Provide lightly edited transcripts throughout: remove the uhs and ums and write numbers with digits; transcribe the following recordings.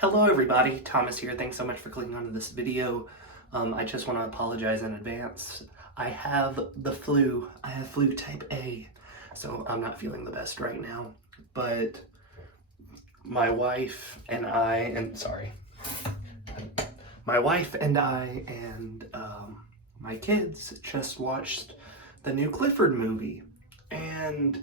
Hello everybody, Thomas here. Thanks so much for clicking onto this video. I just want to apologize in advance. I have the flu. I have flu type A, so I'm not feeling the best right now. But my wife and I, my kids just watched the new Clifford movie, and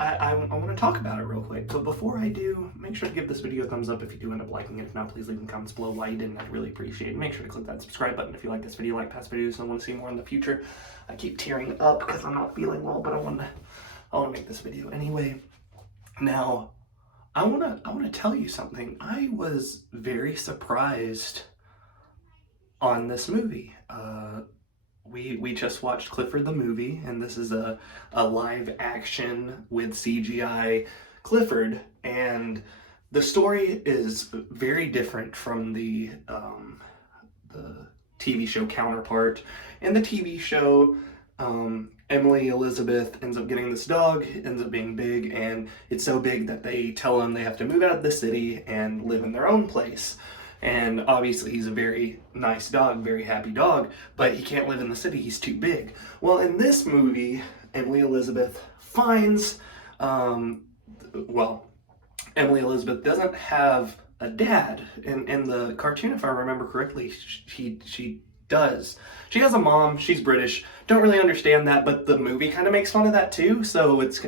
I want to talk about it real quick. But before I do, make sure to give this video a thumbs up if you do end up liking it. If not, please leave in the comments below why you didn't. I'd really appreciate it. Make sure to click that subscribe button if you like this video, like past videos, and want to see more in the future. I keep tearing up because I'm not feeling well, but I want to make this video anyway. Now, I want to tell you something. I was very surprised on this movie. We just watched Clifford the movie, and this is a live action with CGI Clifford, and the story is very different from the TV show counterpart. In the TV show, Emily Elizabeth ends up getting this dog, ends up being big, and it's so big that they tell him they have to move out of the city and live in their own place. And obviously he's a very nice dog, very happy dog, but he can't live in the city, he's too big. Well, in this movie, Emily Elizabeth finds, Emily Elizabeth doesn't have a dad. In the cartoon, if I remember correctly, she does. She has a mom, she's British, don't really understand that, but the movie kind of makes fun of that too, so it's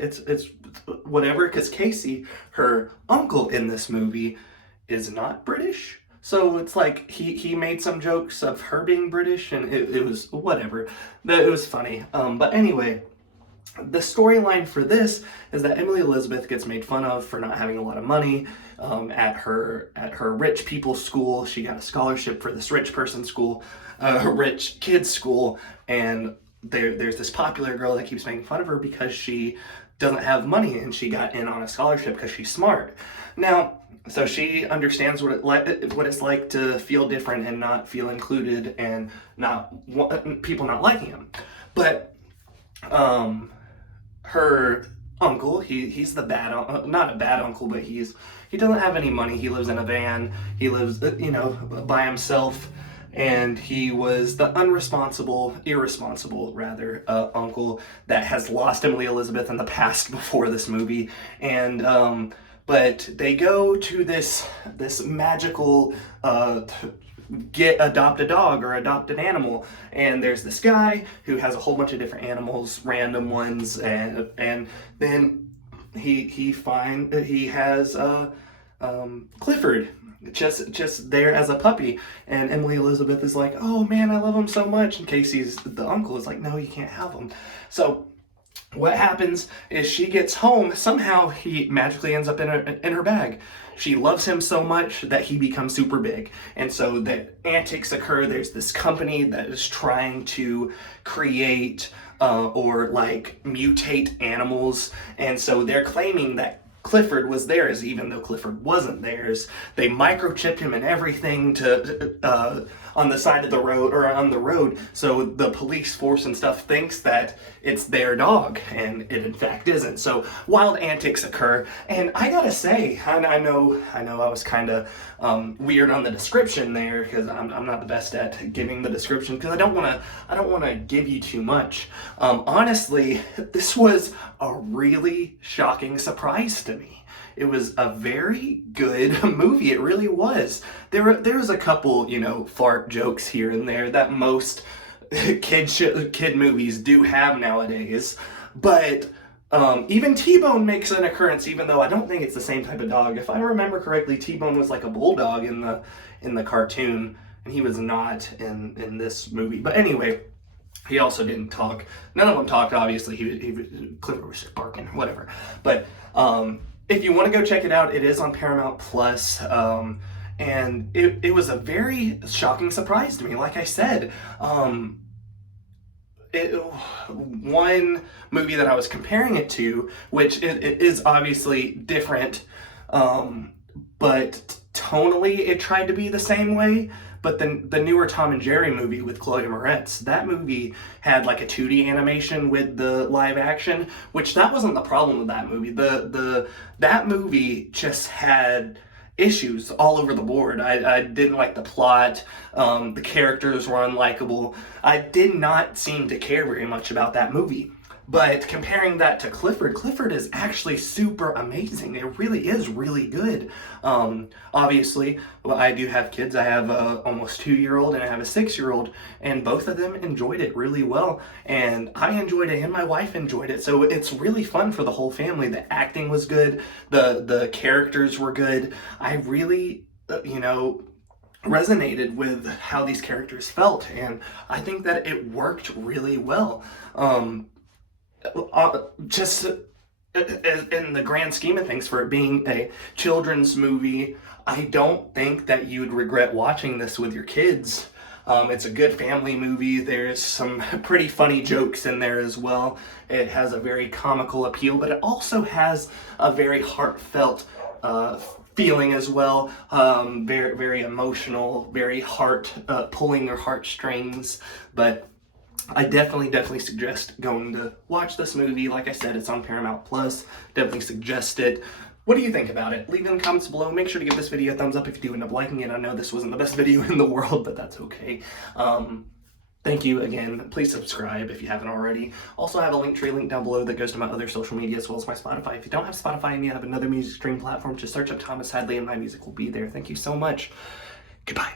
whatever, because Casey, her uncle in this movie, is not British. So it's like he made some jokes of her being British, and it was whatever. It was funny. But anyway, the storyline for this is that Emily Elizabeth gets made fun of for not having a lot of money at her rich people's school. She got a scholarship for this rich person school, rich kids school, and there's this popular girl that keeps making fun of her because she doesn't have money and she got in on a scholarship because she's smart. Now, so she understands what it's like to feel different and not feel included and people not liking him. But her uncle, he's the bad, not a bad uncle, but he doesn't have any money. He lives in a van. He lives, by himself. And he was the irresponsible rather, uncle that has lost Emily Elizabeth in the past before this movie. And but they go to this magical adopt a dog or adopt an animal, and there's this guy who has a whole bunch of different animals, random ones, and then he has Clifford just there as a puppy, and Emily Elizabeth is like, oh man, I love him so much, and Casey's the uncle is like, no, you can't have him. So what happens is she gets home, somehow he magically ends up in her bag. She loves him so much that he becomes super big. And so the antics occur. There's this company that is trying to create or like mutate animals. And so they're claiming that Clifford was theirs, even though Clifford wasn't theirs. They microchipped him and everything to on the side of the road, or on the road, so the police force and stuff thinks that it's their dog, and it in fact isn't. So wild antics occur, and I gotta say, I know I was kind of weird on the description there, because I'm not the best at giving the description, because I don't want to give you too much. Honestly, this was a really shocking surprise to me. It was a very good movie. It really was. There was a couple, fart jokes here and there that most kid movies do have nowadays. But even T-Bone makes an occurrence, even though I don't think it's the same type of dog. If I remember correctly, T-Bone was like a bulldog in the cartoon, and he was not in this movie. But anyway, he also didn't talk. None of them talked, obviously. Clifford was just barking, whatever. But if you want to go check it out, it is on Paramount Plus. And it was a very shocking surprise to me. Like I said, one movie that I was comparing it to, which it is obviously different, but tonally it tried to be the same way. But the newer Tom and Jerry movie with Chloe Moretz, that movie had like a 2D animation with the live action, which that wasn't the problem with that movie. That movie just had issues all over the board. I didn't like the plot. The characters were unlikable. I did not seem to care very much about that movie. But comparing that to Clifford, Clifford is actually super amazing. It really is really good. Obviously, well, I do have kids. I have a almost 2-year-old and I have a 6-year-old, and both of them enjoyed it really well. And I enjoyed it, and my wife enjoyed it. So it's really fun for the whole family. The acting was good. The characters were good. I really, resonated with how these characters felt, and I think that it worked really well. Just in the grand scheme of things, for it being a children's movie, I don't think that you'd regret watching this with your kids. It's a good family movie. There's some pretty funny jokes in there as well. It has a very comical appeal, but it also has a very heartfelt feeling as well. Very, very emotional, very pulling your heartstrings. But I definitely suggest going to watch this movie. Like I said, it's on Paramount Plus. Definitely suggest it. What do you think about it? Leave in the comments below. Make sure to give this video a thumbs up if you do end up liking it. I know this wasn't the best video in the world, but that's okay. Thank you again. Please subscribe if you haven't already. Also, I have a LinkTree link down below that goes to my other social media as well as my Spotify. If you don't have Spotify and you have another music streaming platform, just search up Thomas Hadley and my music will be there. Thank you so much. Goodbye.